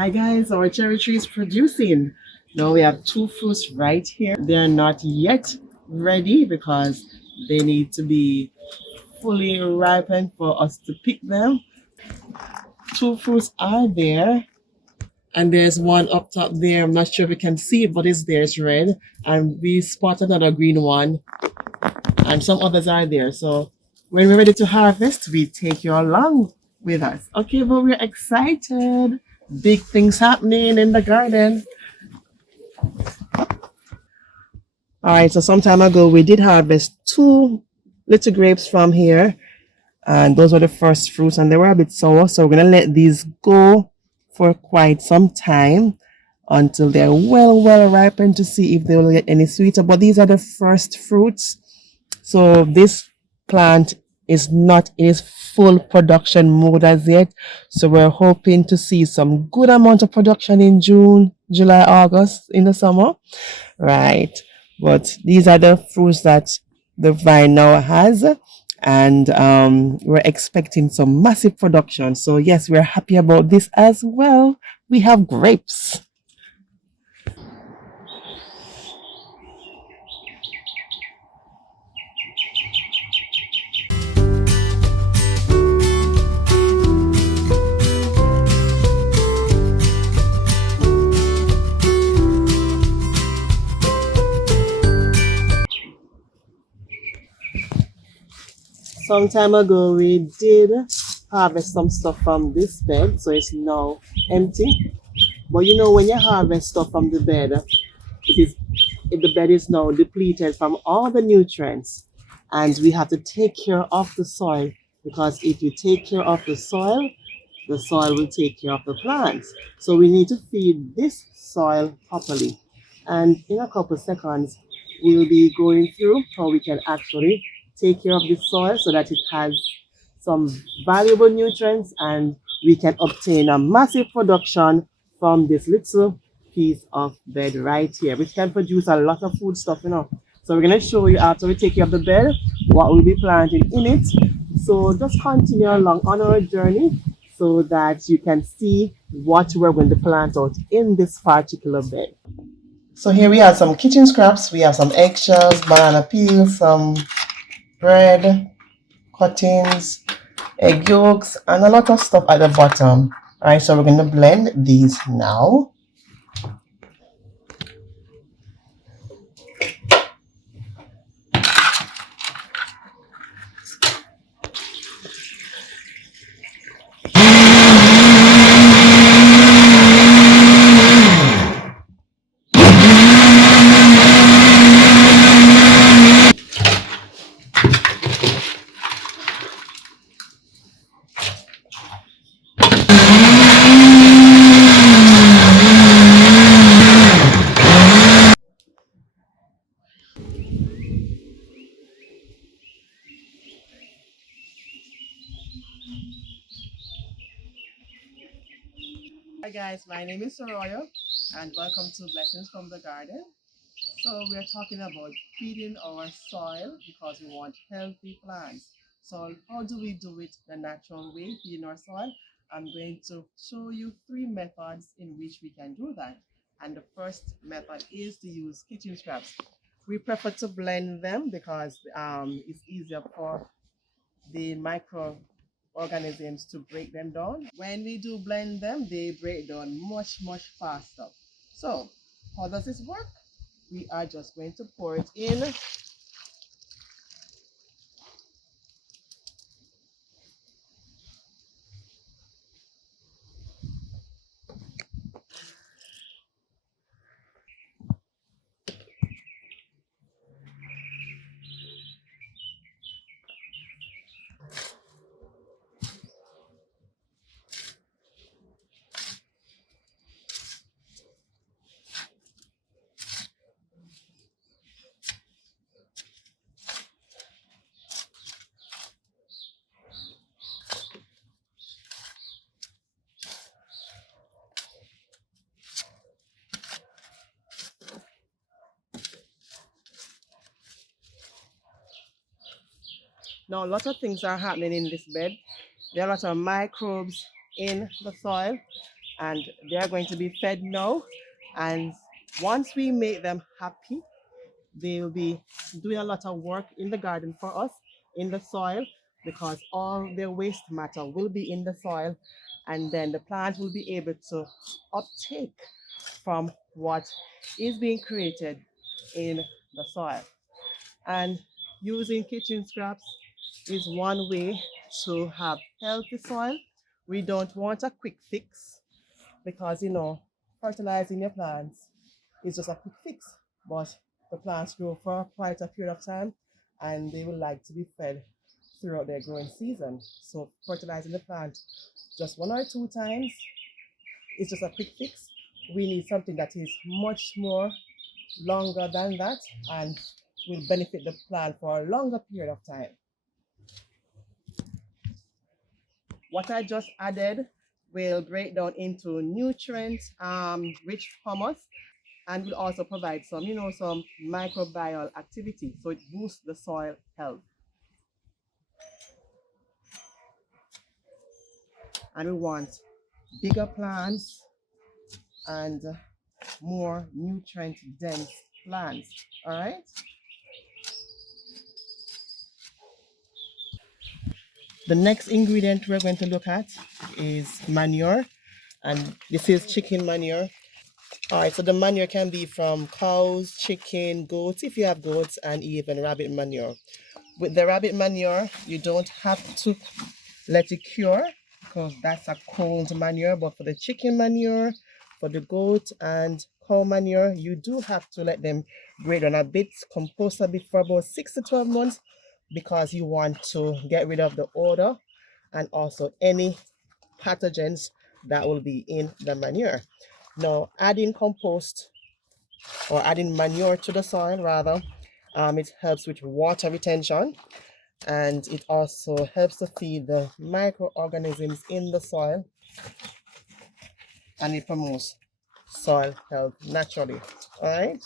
Hi guys, our cherry tree is producing. Now we have two fruits right here. They are not yet ready because they need to be fully ripened for us to pick them. Two fruits are there, and there's one up top there. I'm not sure if you can see it, but it's there. It's red, and we spotted another green one, and some others are there. So when we're ready to harvest, we take you along with us. Okay, but we're excited. Big things happening in the garden. All right, so some time ago we did harvest two little grapes from here, and those were the first fruits, and they were a bit sour. So we're gonna let these go for quite some time until they're well ripened to see if they will get any sweeter. But these are the first fruits, so this plant is not in its full production mode as yet. So we're hoping to see some good amount of production in June, July, August in the summer. Right. But these are the fruits that the vine now has. And we're expecting some massive production. So, yes, we're happy about this as well. We have grapes. Some time ago, we did harvest some stuff from this bed. So, it's now empty. But you know, when you harvest stuff from the bed, it is the bed is now depleted from all the nutrients, and we have to take care of the soil, because if you take care of the soil will take care of the plants. So we need to feed this soil properly, and in a couple seconds we'll be going through how we can actually take care of the soil so that it has some valuable nutrients, and we can obtain a massive production from this little piece of bed right here, which can produce a lot of food stuff, So we're going to show you after we take care of the bed what we'll be planting in it. So just continue along on our journey so that you can see what we're going to plant out in this particular bed. So here we have some kitchen scraps. We have some eggshells, banana peels, some bread, cuttings, egg yolks, and a lot of stuff at the bottom. All right, so we're going to blend these now. Hi guys, my name is Soroyo, and welcome to Blessings from the Garden. So we are talking about feeding our soil because we want healthy plants. So how do we do it the natural way, feeding our soil? I'm going to show you three methods in which we can do that. And the first method is to use kitchen scraps. We prefer to blend them because it's easier for the microorganisms to break them down. When we do blend them, they break down much faster. So how does this work? We are just going to pour it in. Now, a lot of things are happening in this bed. There are a lot of microbes in the soil, and they are going to be fed now. And once we make them happy, they will be doing a lot of work in the garden for us, in the soil, because all their waste matter will be in the soil, and then the plant will be able to uptake from what is being created in the soil. And using kitchen scraps is one way to have healthy soil. We don't want a quick fix because, fertilizing your plants is just a quick fix, but the plants grow for quite a period of time and they would like to be fed throughout their growing season. So fertilizing the plant just 1 or 2 times is just a quick fix. We need something that is much more longer than that and will benefit the plant for a longer period of time. What I just added will break down into nutrient rich humus and will also provide some microbial activity. So it boosts the soil health. And we want bigger plants and more nutrient dense plants. All right. The next ingredient we're going to look at is manure, and this is chicken manure. All right, so the manure can be from cows, chicken, goats, if you have goats, and even rabbit manure. With the rabbit manure, you don't have to let it cure because that's a cold manure. But for the chicken manure, for the goat and cow manure, you do have to let them break down a bit, compost a bit for about 6 to 12 months because you want to get rid of the odor and also any pathogens that will be in the manure. Now, adding compost or adding manure to the soil rather, it helps with water retention, and it also helps to feed the microorganisms in the soil, and it promotes soil health naturally. All right.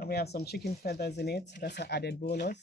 And we have some chicken feathers in it. That's an added bonus.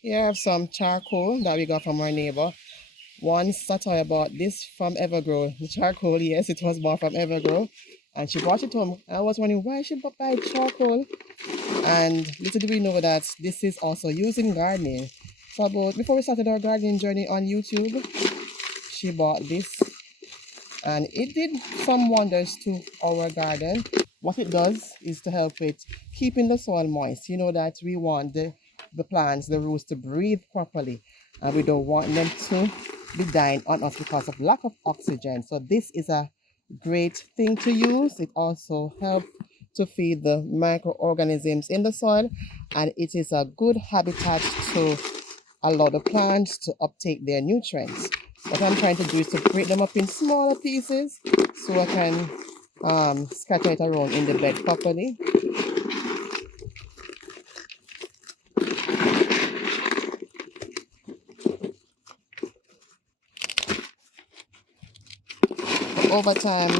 Here I have some charcoal that we got from our neighbor. Once I told about this from Evergrow. The charcoal, yes, it was bought from Evergrow. And she brought it home. I was wondering why she buy charcoal. And little do we know that this is also used in gardening. So before we started our gardening journey on YouTube, she bought this and it did some wonders to our garden. What it does is to help with keeping the soil moist. You know that we want the plants, the roots to breathe properly, and we don't want them to be dying on us because of lack of oxygen. So this is a great thing to use. It also helps to feed the microorganisms in the soil, and it is a good habitat to allow the plants to uptake their nutrients. What I'm trying to do is to break them up in smaller pieces so I can scatter it around in the bed properly. Over time,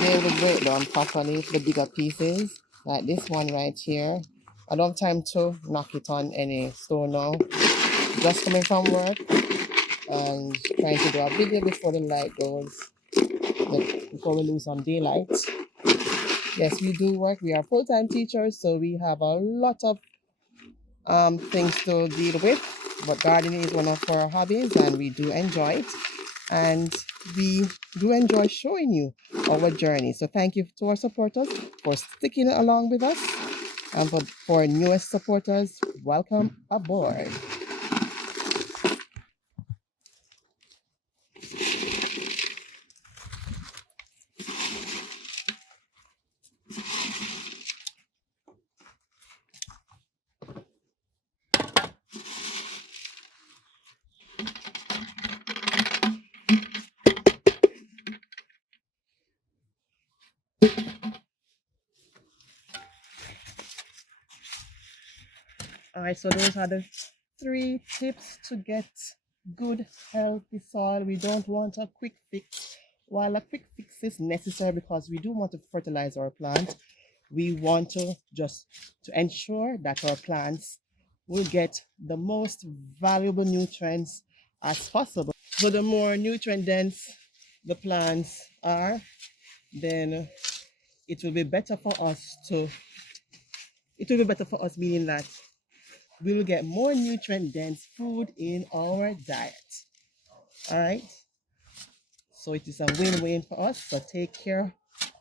they will break down properly the bigger pieces, like this one right here. I don't have time to knock it on any stone now. Just coming from work and trying to do a video before the light goes. before we lose some daylight. Yes, we do work. We are full-time teachers, so we have a lot of things to deal with. But gardening is one of our hobbies, and we do enjoy it. And we do enjoy showing you our journey. So thank you to our supporters for sticking along with us. And for newest supporters, welcome aboard. All right, so those are the 3 tips to get good, healthy soil. We don't want a quick fix. While a quick fix is necessary because we do want to fertilize our plants, we want to just to ensure that our plants will get the most valuable nutrients as possible. So the more nutrient dense the plants are, then it will be better for us meaning that we will get more nutrient dense food in our diet. All right, so it is a win-win for us. So take care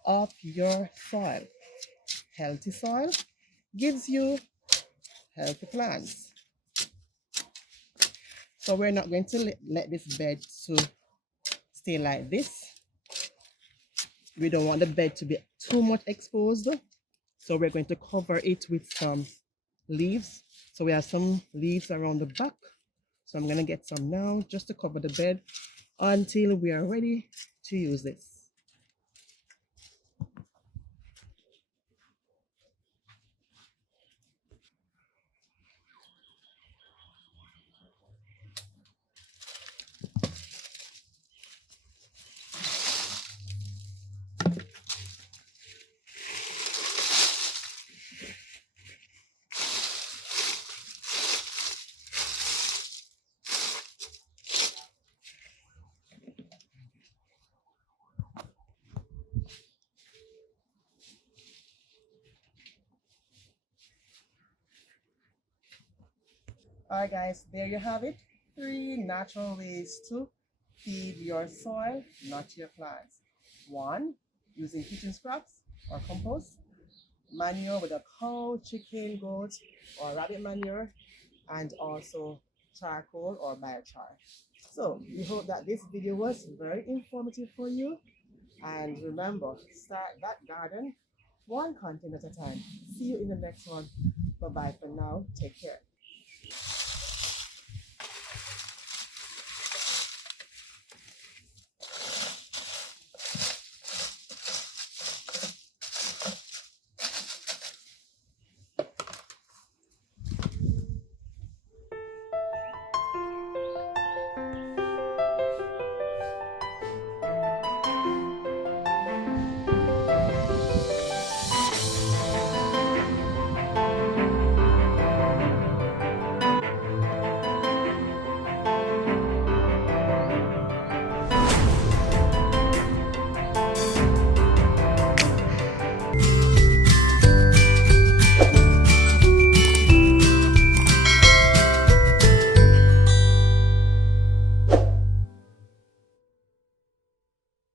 of your soil. Healthy soil gives you healthy plants. So we're not going to let this bed to stay like this. We don't want the bed to be too much exposed, so we're going to cover it with some leaves. So we have some leaves around the back, so I'm going to get some now just to cover the bed until we are ready to use this. All right, guys, there you have it. 3 natural ways to feed your soil, not your plants. 1, using kitchen scraps or compost. Manure with a cow, chicken, goat, or rabbit manure, and also charcoal or biochar. So we hope that this video was very informative for you. And remember, start that garden one content at a time. See you in the next one. Bye bye for now. Take care.